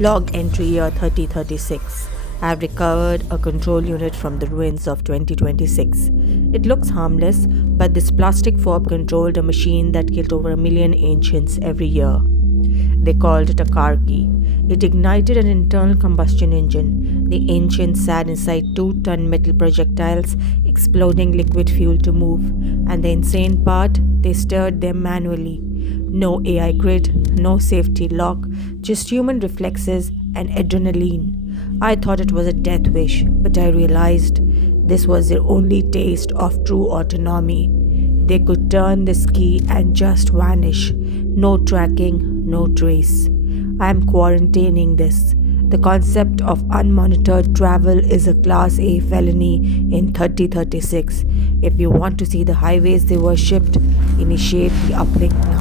Log entry year 3036. I have recovered a control unit from the ruins of 2026. It looks harmless, but this plastic fob controlled a machine that killed over 1 million ancients every year. They called it a car key. It ignited an internal combustion engine. The ancients sat inside 2-ton metal projectiles, exploding liquid fuel to move. And the insane part, they stirred them manually. No AI grid, no safety lock, just human reflexes and adrenaline. I thought it was a death wish, but I realized this was their only taste of true autonomy. They could turn this key and just vanish. No tracking, no trace. I am quarantining this. The concept of unmonitored travel is a Class A felony in 3036. If you want to see the highways they worshipped, initiate the uplink now.